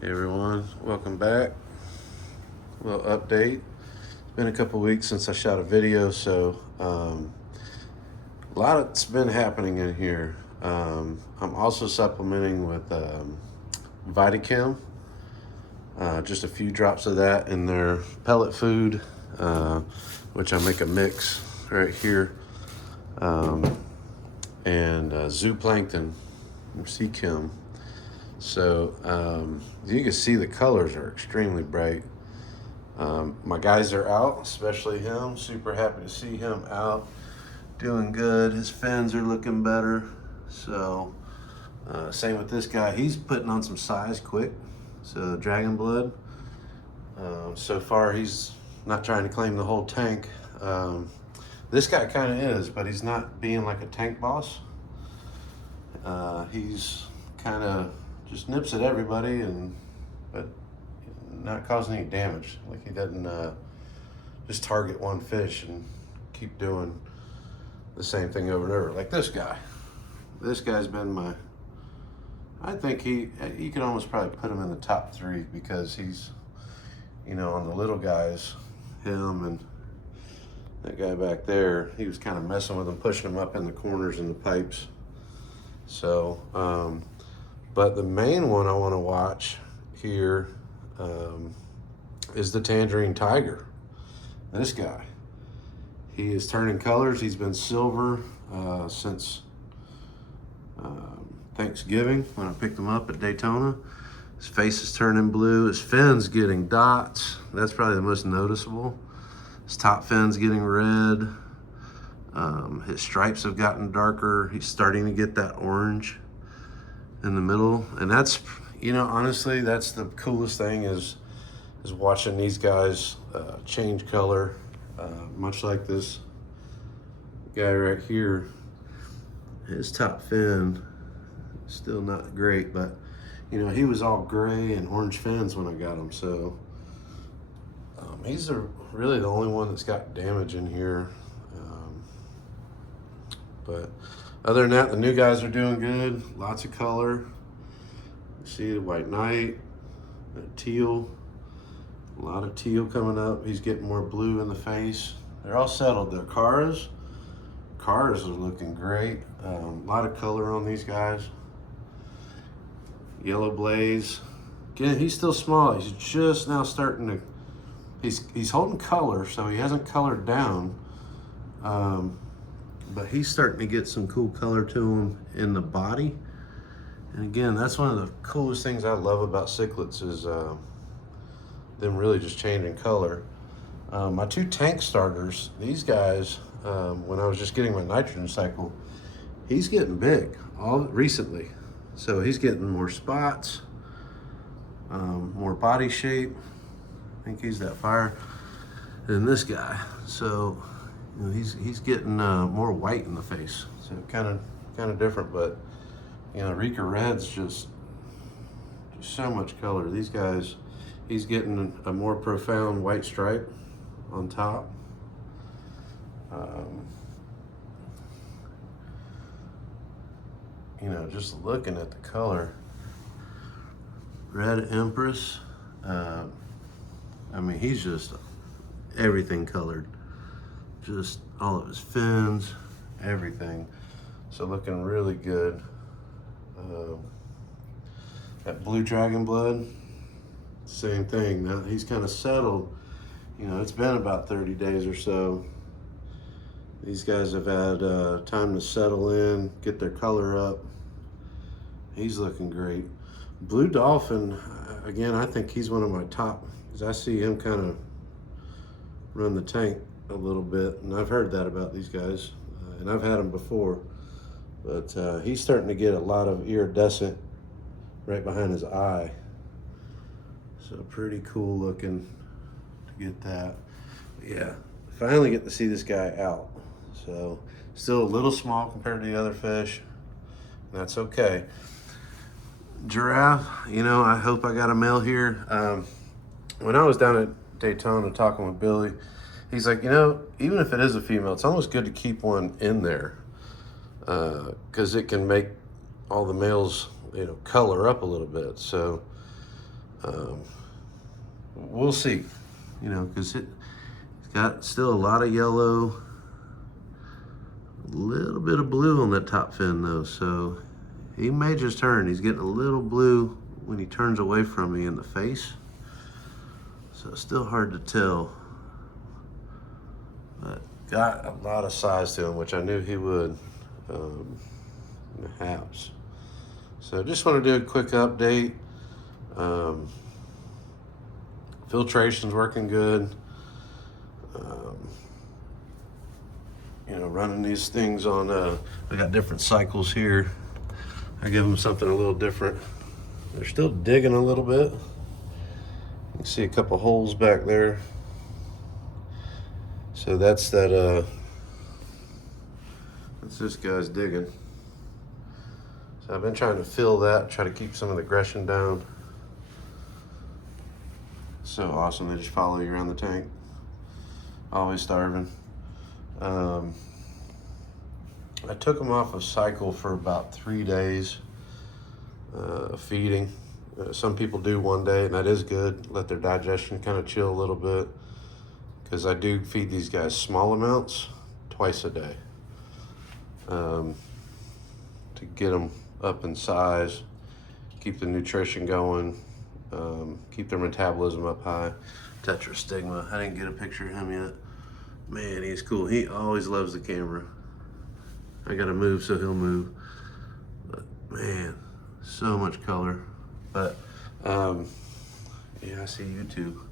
Hey everyone, welcome back. A little update. It's been a couple weeks since I shot a video, so a lot's been happening in here. I'm also supplementing with Vita chem, just a few drops of that in their pellet food, which I make a mix right here, and zooplankton, or Seachem. So you can see the colors are extremely bright. My guys are out, especially him. Super happy to see him out, doing good. His fins are looking better. So same with this guy. He's putting on some size quick. So dragon blood. So far he's not trying to claim the whole tank. This guy kind of is, but he's not being like a tank boss. He's kind of just nips at everybody, but not causing any damage. Like he doesn't just target one fish and keep doing the same thing over and over. Like this guy. This guy's been my, I think you could almost probably put him in the top 3 because he's, on the little guys, him and that guy back there, he was kind of messing with them, pushing them up in the corners and the pipes. So, but the main one I want to watch here is the tangerine tiger. This guy, he is turning colors. He's been silver since Thanksgiving when I picked him up at Daytona. His face is turning blue. His fin's getting dots. That's probably the most noticeable. His top fin's getting red. His stripes have gotten darker. He's starting to get that orange in the middle, and that's, honestly, that's the coolest thing is watching these guys change color, much like this guy right here. His top fin still not great, but he was all gray and orange fins when I got him, so he's really the only one that's got damage in here. But other than that, the new guys are doing good. Lots of color. You see the white knight, the teal. A lot of teal coming up. He's getting more blue in the face. They're all settled. They're cars. Cars are looking great. A lot of color on these guys. Yellow blaze. Again, he's still small. He's just now starting to. He's holding color, so he hasn't colored down. But he's starting to get some cool color to him in the body. And again, that's one of the coolest things I love about cichlids is them really just changing color. My 2 tank starters, these guys, when I was just getting my nitrogen cycle, he's getting big recently. So he's getting more spots, more body shape. I think he's that fire than this guy. So he's getting more white in the face, so kind of different. But Rika Red's just so much color. These guys, he's getting a more profound white stripe on top. Just looking at the color, Red Empress. He's just everything colored. Just all of his fins, everything. So looking really good. That blue dragon blood, same thing. Now he's kind of settled. It's been about 30 days or so. These guys have had time to settle in, get their color up. He's looking great. Blue dolphin, again, I think he's one of my top, because I see him kind of run the tank a little bit, and I've heard that about these guys, and I've had them before, but he's starting to get a lot of iridescent right behind his eye, so pretty cool looking to get that. But yeah, finally get to see this guy out. So still a little small compared to the other fish, and that's okay. Giraffe, I hope I got a male here. When I was down at Daytona talking with Billy, he's like, even if it is a female, it's almost good to keep one in there because it can make all the males, color up a little bit. So We'll see, you know, because it's got still a lot of yellow, a little bit of blue on that top fin though, so he may just turn. He's getting a little blue when he turns away from me in the face, so it's still hard to tell, but got a lot of size to him, which I knew he would. The Haps. So just want to do a quick update. Filtration's working good. You know, running these things on, I got different cycles here. I give them something a little different. They're still digging a little bit. You can see a couple holes back there. So that's that, that's this guy's digging. So I've been trying to fill that, try to keep some of the aggression down. So awesome, they just follow you around the tank. Always starving. I took them off of cycle for about 3 days of feeding. Some people do 1 day, and that is good. Let their digestion kind of chill a little bit, because I do feed these guys small amounts twice a day to get them up in size, keep the nutrition going, keep their metabolism up high. Tetrastigma, I didn't get a picture of him yet. Man, he's cool. He always loves the camera. I gotta move so he'll move. But man, so much color. But yeah, I see you too.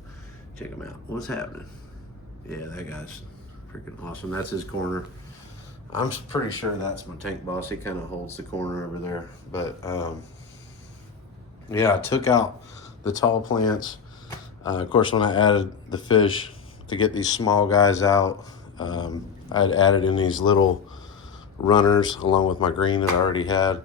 Check him out. What's happening? Yeah, that guy's freaking awesome. That's his corner. I'm pretty sure that's my tank boss. He kind of holds the corner over there. But yeah, I took out the tall plants. Of course, when I added the fish to get these small guys out, I had added in these little runners along with my green that I already had,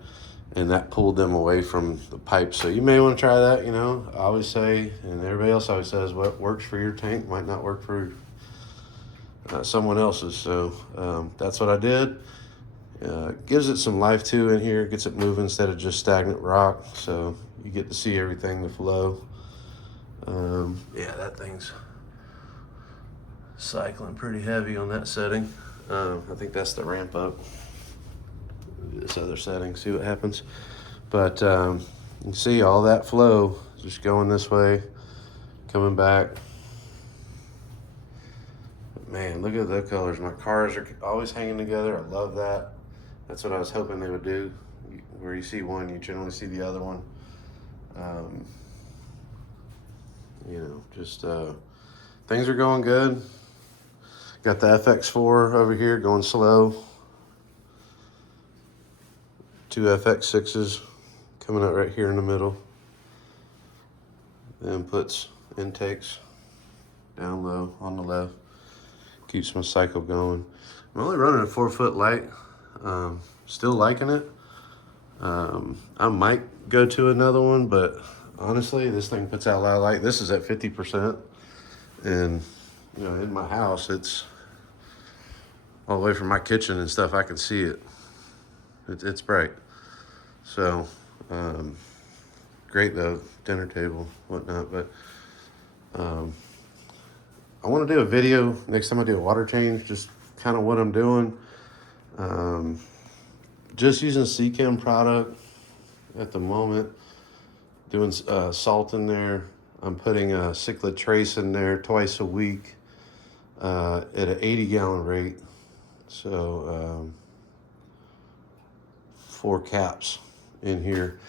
and that pulled them away from the pipe. So you may want to try that. You know, I always say, and everybody else always says, what works for your tank might not work for someone else's. So that's what I did. Gives it some life too in here, gets it moving instead of just stagnant rock, so you get to see everything to flow. Yeah, that thing's cycling pretty heavy on that setting. I think that's the ramp up. This other setting, see what happens. But you can see all that flow just going this way, coming back. Man, look at the colors. My cars are always hanging together. I love that. That's what I was hoping they would do. Where you see one, you generally see the other one. You know, just things are going good. Got the FX4 over here going slow. 2 FX6s coming out right here in the middle. The inputs, intakes down low on the left. Keeps my cycle going. I'm only running a 4-foot light. Still liking it. I might go to another one, but honestly, this thing puts out a lot of light. This is at 50%, and you know, in my house, it's all the way from my kitchen and stuff. I can see it. It's bright. So great though, dinner table, whatnot. But I want to do a video next time I do a water change, just kind of what I'm doing. Just using Seachem product at the moment. Doing salt in there. I'm putting a cichlid trace in there twice a week at an 80-gallon rate. So 4 caps in here.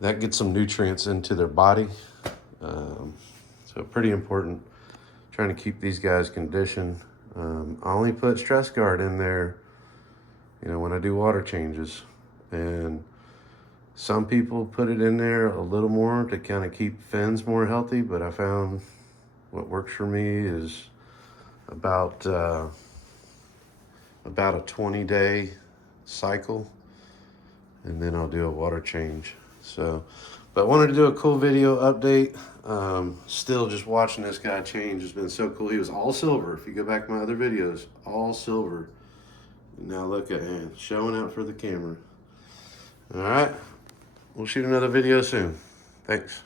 That gets some nutrients into their body. So pretty important. Trying to keep these guys conditioned. I only put stress guard in there, you know, when I do water changes. And some people put it in there a little more to kind of keep fins more healthy, but I found what works for me is about a 20-day cycle, and then I'll do a water change. So, but I wanted to do a cool video update. Still just watching this guy change has been so cool. He was all silver. If you go back to my other videos, all silver. Now look at him, showing out for the camera. All right, we'll shoot another video soon. Thanks.